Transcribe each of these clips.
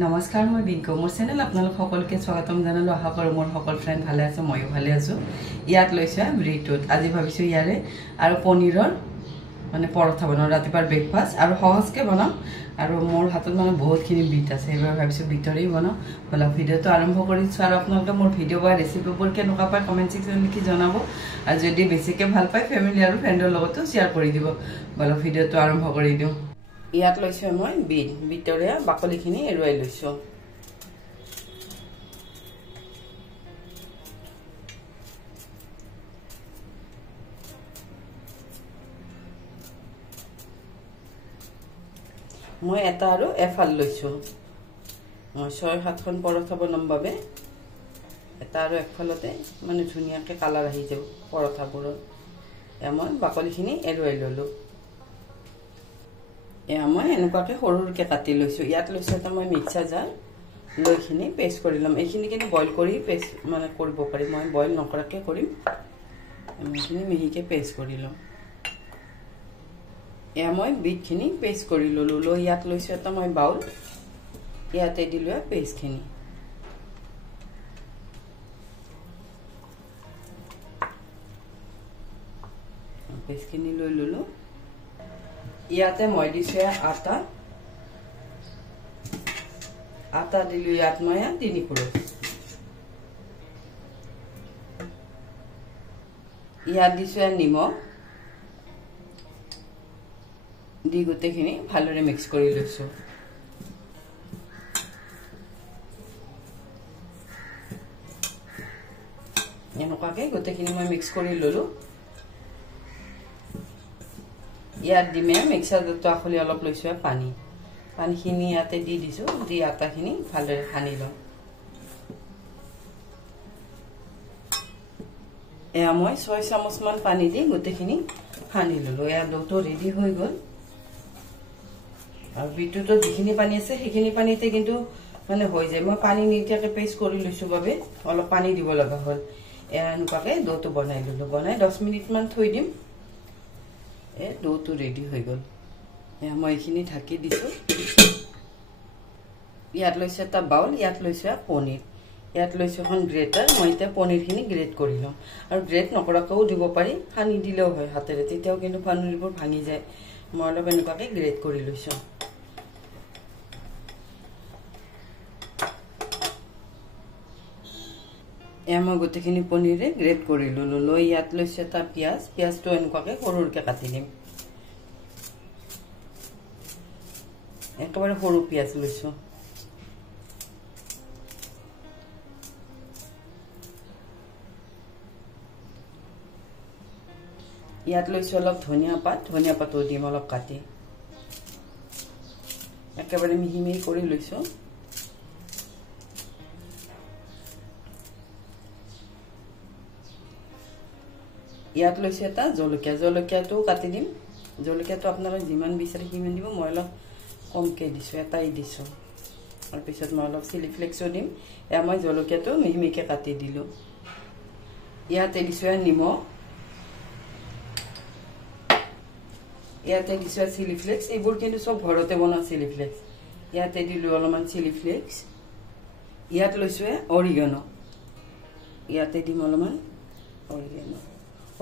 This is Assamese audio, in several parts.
নমস্কাৰ মই বিংকু মোৰ চেনেল আপোনালোক সকলোকে স্বাগতম জনালো আশা কৰোঁ মোৰ সকল ফ্ৰেণ্ড ভালে আছে ময়ো ভালে আছোঁ ইয়াত লৈছে ব্ৰিটুত আজি ভাবিছোঁ ইয়াৰে আৰু পনীৰৰ মানে পৰঠা বনাওঁ ৰাতিপুৱাৰ ব্ৰেকফাষ্ট আৰু সহজকৈ বনাওঁ আৰু মোৰ হাতত মানে বহুতখিনি বিট আছে এইবাৰ ভাবিছোঁ বিটৰেই বনাওঁ বলা ভিডিঅ'টো আৰম্ভ কৰিছোঁ আৰু আপোনালোকে মোৰ ভিডিঅ' বা ৰেচিপিবোৰ কেনেকুৱা পায় কমেণ্ট ছেকশ্যনত লিখি জনাব আৰু যদি বেছিকৈ ভাল পায় ফেমিলি আৰু ফ্ৰেণ্ডৰ লগতো শ্বেয়াৰ কৰি দিব বলা ভিডিঅ'টো আৰম্ভ কৰি দিওঁ ইয়াত লৈছো মই বিটৰে বাকলিখিনি এৰুৱাই লৈছো মই এটা আৰু এফাল লৈছো মই 6-7খন পৰঠা বনাম বাবে এটা আৰু একফালতে মানে ধুনীয়াকৈ কালাৰ আহি যাব পৰঠাবোৰৰ মই বাকলিখিনি এৰুৱাই ললো মই এনেকুৱাকৈ সৰুকৈ কাটি লৈছোঁ ইয়াত লৈছোঁ এটা মই মিক্সাৰ জাৰ লৈখিনি পেষ্ট কৰি ল'ম এইখিনি কিন্তু বইল কৰি পেষ্ট মানে কৰিব পাৰি মই বইল নকৰাকৈ কৰিম এইখিনি মিহিকৈ পেষ্ট কৰি ল'ম মই বিটখিনি পেষ্ট কৰি ল'লোঁ লৈ ইয়াত লৈছোঁ এটা মই বাউল ইয়াতে দিলোঁ পেষ্টখিনি পেষ্টখিনি লৈ ল'লোঁ ইয়াতে মই দিছো আটা দিলো ইয়াত মই 3 কুৰচ ইয়াত দিছো নিমখ দি গোটেইখিনি ভালদৰে মিক্স কৰি লৈছো এনেকুৱাকৈ গোটেইখিনি মই মিক্স কৰি ললো ইয়াত দিমে মিক্সাৰ জাৰটো আখলি অলপ লৈছো পানীখিনি ইয়াতে দি দিছো দি আটাখিনি ভালদৰে সানি লওঁ মই 6 চামুচ মান পানী দি গোটেইখিনি সানি ললো ডোটো ৰেডি হৈ গ'ল আৰু বিটুটো যিখিনি পানী আছে সেইখিনি পানীতে কিন্তু মানে হৈ যায় মই পানী নিদিয়াকে পেষ্ট কৰি লৈছো বাবে অলপ পানী দিব লগা হ'ল এনেকুৱাকৈ ডোটো বনাই ললো বনাই 10 মিনিট মান থৈ দিম ডোটো ৰেডি হৈ গ'ল মই এইখিনি ঢাকি দিছো ইয়াত লৈছো এটা বাউল ইয়াত লৈছো পনীৰ ইয়াত লৈছো এখন গ্ৰেটাৰ মই এতিয়া পনীৰখিনি গ্ৰেট কৰি লওঁ আৰু গ্ৰেট নকৰাকৈও দিব পাৰি সানি দিলেও হয় হাতেৰে তেতিয়াও কিন্তু পনীৰবোৰ ভাঙি যায় মই অলপ এনেকুৱাকৈ গ্ৰেট কৰি লৈছো মই গোটেইখিনি পনীৰে গ্ৰেট কৰি ললো লৈ ইয়াত লৈছো এটা পিঁয়াজটো এনেকুৱাকৈ সৰুকৈ কাটি দিম একেবাৰে সৰু পিঁয়াজ লৈছো ইয়াত লৈছো অলপ ধনিয়া পাতো দিম অলপ কাটি একেবাৰে মিহি মিহি কৰি লৈছো ইয়াত লৈছো এটা জলকীয়াটো কাটি দিম জলকীয়াটো আপোনালোকে যিমান বিচাৰে সিমান দিব মই অলপ কমকৈ দিছো এটাই দিছো আৰু পিছত মই অলপ চিলি ফ্লেক্সো দিম মই জলকীয়াটো মিহি মিহিকৈ কাটি দিলো ইয়াতে দিছো নিমখ ইয়াতে দিছো চিলি ফ্লেক্স এইবোৰ কিন্তু সব ঘৰতে বনোৱা চিলি ফ্লেক্স ইয়াতে দিলো অলপমান চিলি ফ্লেক্স ইয়াত লৈছো অৰিগানো ইয়াতে দিম অলপমান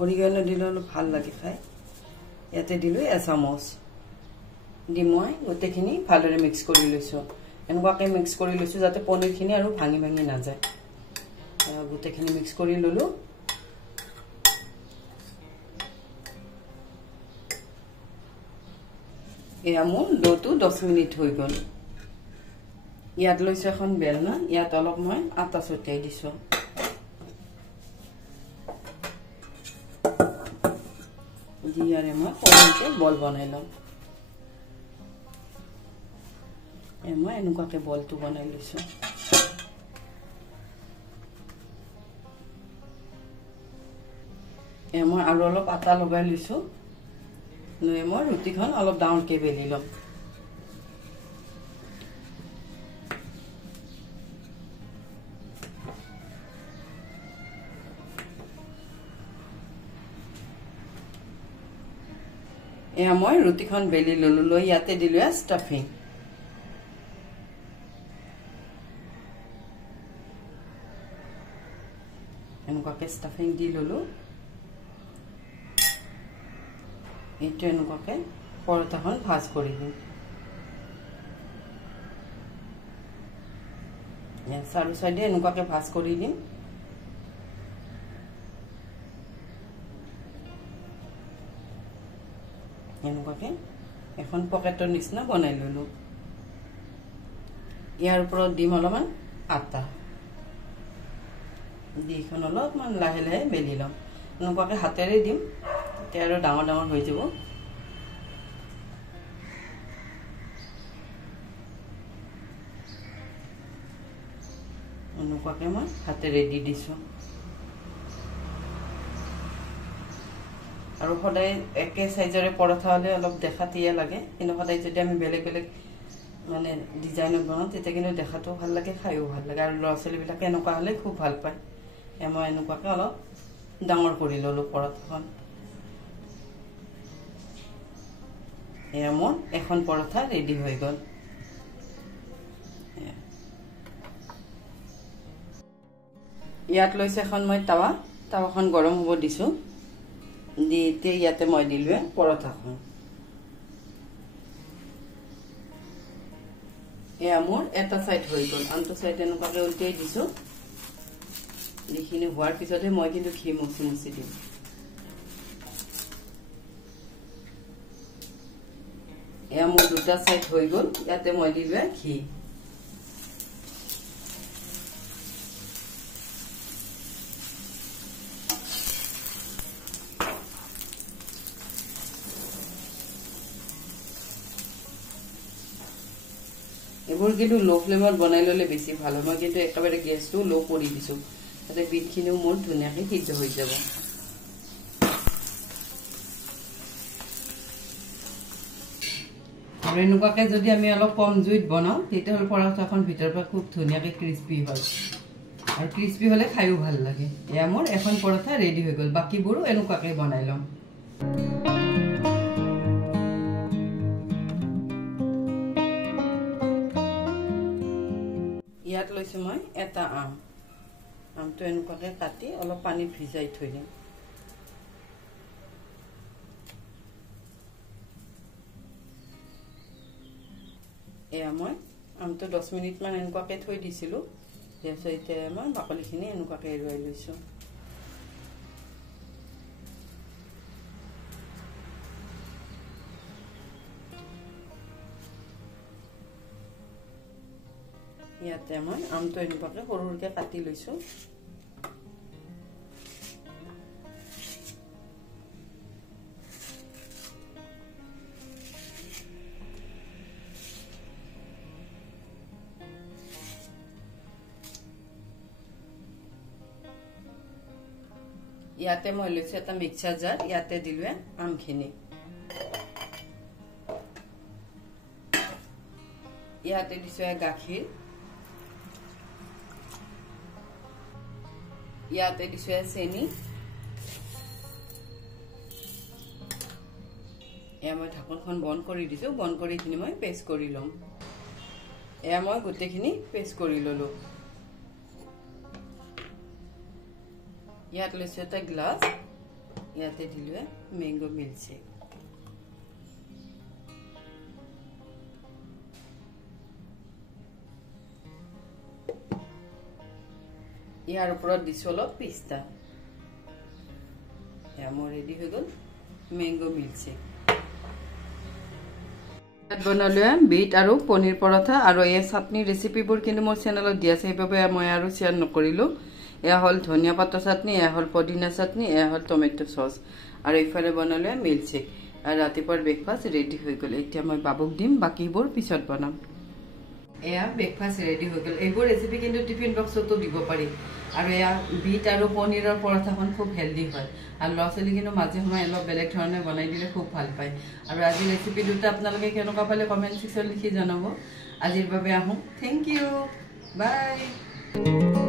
অৰিগানো দিলে অলপ ভাল লাগে খাই ইয়াতে দিলো 1 চামুচ দি মই গোটেইখিনি ভালদৰে মিক্স কৰি লৈছো এনেকুৱাকৈ মিক্স কৰি লৈছো যাতে পনীৰখিনি আৰু ভাঙি নাযায় গোটেইখিনি মিক্স কৰি ললো মোৰ ডোটো 10 মিনিট হৈ গ'ল ইয়াত লৈছো এখন বেলনা ইয়াত অলপ মই আটা ছটিয়াই দিছো দিয়াৰে মই সৰুকৈ বল বনাই লম মই এনেকুৱাকৈ বলটো বনাই লৈছো মই আৰু অলপ আটা লগাই লৈছো লৈ মই ৰুটিখন অলপ ডাঙৰকৈ বেলি লম মই ৰুটিখন বেলি ললো লৈ ইয়াতে দিলো ষ্টাফিং এনেকুৱাকৈ ষ্টাফিং দি ল'লোঁ এইটো এনেকুৱাকৈ পৰঠাখন ভাজ কৰি দিম চাৰু চাইডে এনেকুৱাকৈ ভাজ কৰি দিম এনেকুৱাকৈ এখন পকেটৰ নিচিনা বনাই ল'লোঁ ইয়াৰ ওপৰত দিম অলপমান আটা দি এখন অলপমান লাহে লাহে বেলি ল'ম এনেকুৱাকৈ হাতেৰে দিম তেতিয়া আৰু ডাঙৰ ডাঙৰ হৈ যাব এনেকুৱাকৈ মই হাতেৰে দি দিছোঁ আৰু সদায় একে সাইজৰে পৰঠা হলে অলপ দেখাটিয়া লাগে কিন্তু সদায় যদি আমি বেলেগ বেলেগ মানে ডিজাইনত বনাও তেতিয়া কিন্তু দেখাটো ভাল লাগে খাইও ভাল লাগে আৰু লছলি বিলাকে এনেকুৱা হলে খুব ভাল পায় মই এনেকুৱাকৈ অলপ ডাঙৰ কৰি ললো পৰঠাখন মোৰ এখন পৰঠা ৰেডি হৈ গল ইয়াত লৈছে এখন মই তাৱাখন গৰম হ'ব দিছো দি ইয়াতে মই দিলো পৰঠাখন মোৰ এটা সাইড হৈ গল আনটো সাইড এনেকুৱাকৈ উল্টাই দিছো এইখিনি হোৱাৰ পিছতে মই কিন্তু ঘি মুছি মুছি দিম মোৰ দুটা সাইড হৈ গল ইয়াতে মই দিলো ঘি এবোৰ কিন্তু লো ফ্লেমত বনাই ললে বেছি ভাল হয় মই কিন্তু একেবাৰে গ্যাসটো লো কৰি দিছো তাতে বিটখিনিও মোৰ ধুনীয়াকৈ সিদ্ধ হৈ যাব আৰু এনেকুৱাকৈ যদি আমি অলপ কম জুইত বনাও তেতিয়াহ'লে পৰঠাখন ভিতৰৰ পৰা খুব ধুনীয়াকৈ ক্ৰিস্পি হয় আৰু ক্ৰিস্পি হলে খাইও ভাল লাগে মোৰ এখন পৰঠা ৰেডি হৈ গল বাকিবোৰো এনেকুৱাকৈ বনাই লম ইয়াত লৈছো মই এটা আমটো এনেকুৱাকৈ কাটি অলপ পানীত ভিজাই থৈ দিম মই আমটো 10 মিনিট মান এনেকুৱাকৈ থৈ দিছিলো তাৰপিছত এতিয়া মই বাকলিখিনি এনেকুৱাকৈ এৰুৱাই লৈছো ইয়াতে মই আমটো এনেকুৱাকৈ সৰুকৈ কাটি লৈছো ইয়াতে মই লৈছো এটা মিক্সাৰ জাৰ ইয়াতে দিলো আমখিনি ইয়াতে দিছো গাখীৰ ইয়াতে দিছো চেনি মই ঢাকনখন বন্ধ কৰি দিছো বন্ধ কৰি কিনি মই পেষ্ট কৰি লম মই গোটেইখিনি পেষ্ট কৰি ললো ইয়াত লৈছো এটা গ্লাস ইয়াতে দিলো ম্যাঙ্গো মিল্কশেক ইয়াৰ ওপৰত দিছো অলপ পিস্তা মোৰ ৰেডি হৈ গল ম্যাঙ্গো মিল্কশেক বনালো বিট আৰু পনীৰ পৰঠা আৰু এই চাটনি ৰেচিপিবোৰ কিন্তু মোৰ চেনেলত দিয়া আছে সেইবাবে মই আৰু শেয়াৰ নকৰিলো এয়া হল ধনিয়া পাতৰ চাটনি এয়া হল পদিনা চাটনি এয়া হল টমেটো সস আৰু ইফালে বনালো মিল্কশেক আৰু ৰাতিপুৱাৰ ব্ৰেকফাষ্ট ৰেডি হৈ গল এতিয়া মই বাবুক দিম বাকিবোৰ পিছত বনাম এয়া ব্ৰেকফাষ্ট ৰেডি হৈ গল এইবোৰ ৰেচিপি কিন্তু টিফিন বক্সতো দিব পাৰি আৰু এয়া বিট আৰু পনীৰৰ পৰঠাখন খুব হেলদি হয় আৰু লছলি কিন্তু মাজে সময়ে অলপ বেলেগ ধৰণে বনাই দিলে খুব ভাল পায় আৰু আজি ৰেচিপি দুটা আপোনালোকে কেনেকুৱা পালে কমেন্ট সেকশন লিখি জনাব আজিৰ বাবে আহো থ্যাংক ইউ বাই